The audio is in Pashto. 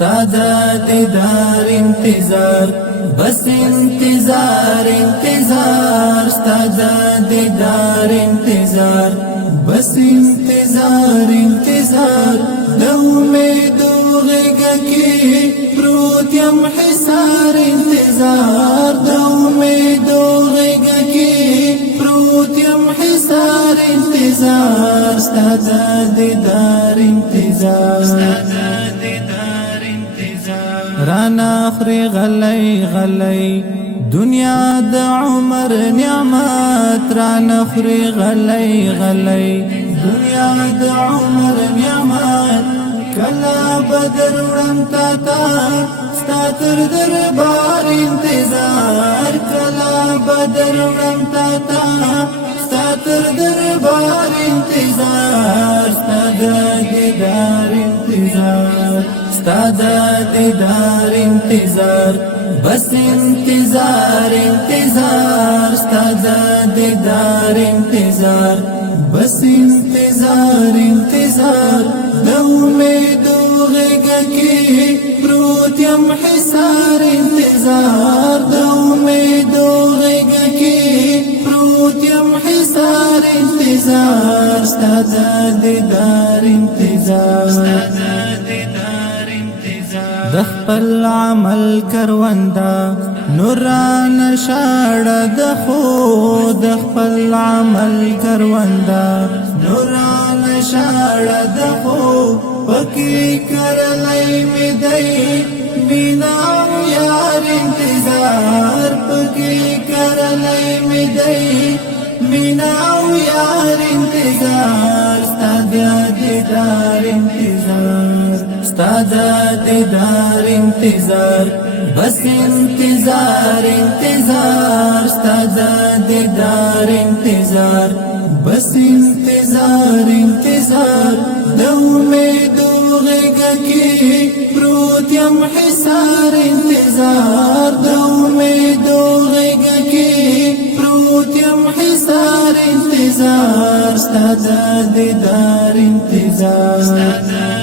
استاد دیدار انتظار بس انتظار انتظار استاد دیدار انتظار بس انتظار انتظار د امیدو غیږه کې پروت یم حصار انتظار د امیدو غیږه کې پروت یم حصار انتظار استاد دیدار انتظار رانا خري غلي غلي دنیا د عمر نعمت رانا خري غلي غلي دنیا د عمر نعمت کلا بدر ورم تا ستاتر دربار انتظار کلا بدر ورم تا ستاتر دربار انتظار ستاد دیدار انتظار استاد دیدار انتظار بس انتظار انتظار استاد دیدار انتظار بس انتظار انتظار د امیدو غیږه کې پروت یم حصار انتظار د امیدو غیږه کې پروت یم حصار انتظار استاد دیدار انتظار د خپل عمل کروندا نوران شاړه د خو د خپل عمل کروندا نوران شاړه د خو پکې کرلای می دی مینا یار انتظار پکې کرلای می دی مینا یار انتظار ستاد دیدار انتظار استاد دیدار انتظار بس انتظار انتظار استاد دیدار انتظار بس انتظار انتظار د امیدو غیږه کې پروت یم حصار انتظار د امیدو غیږه کې پروت یم حصار انتظار استاد دیدار انتظار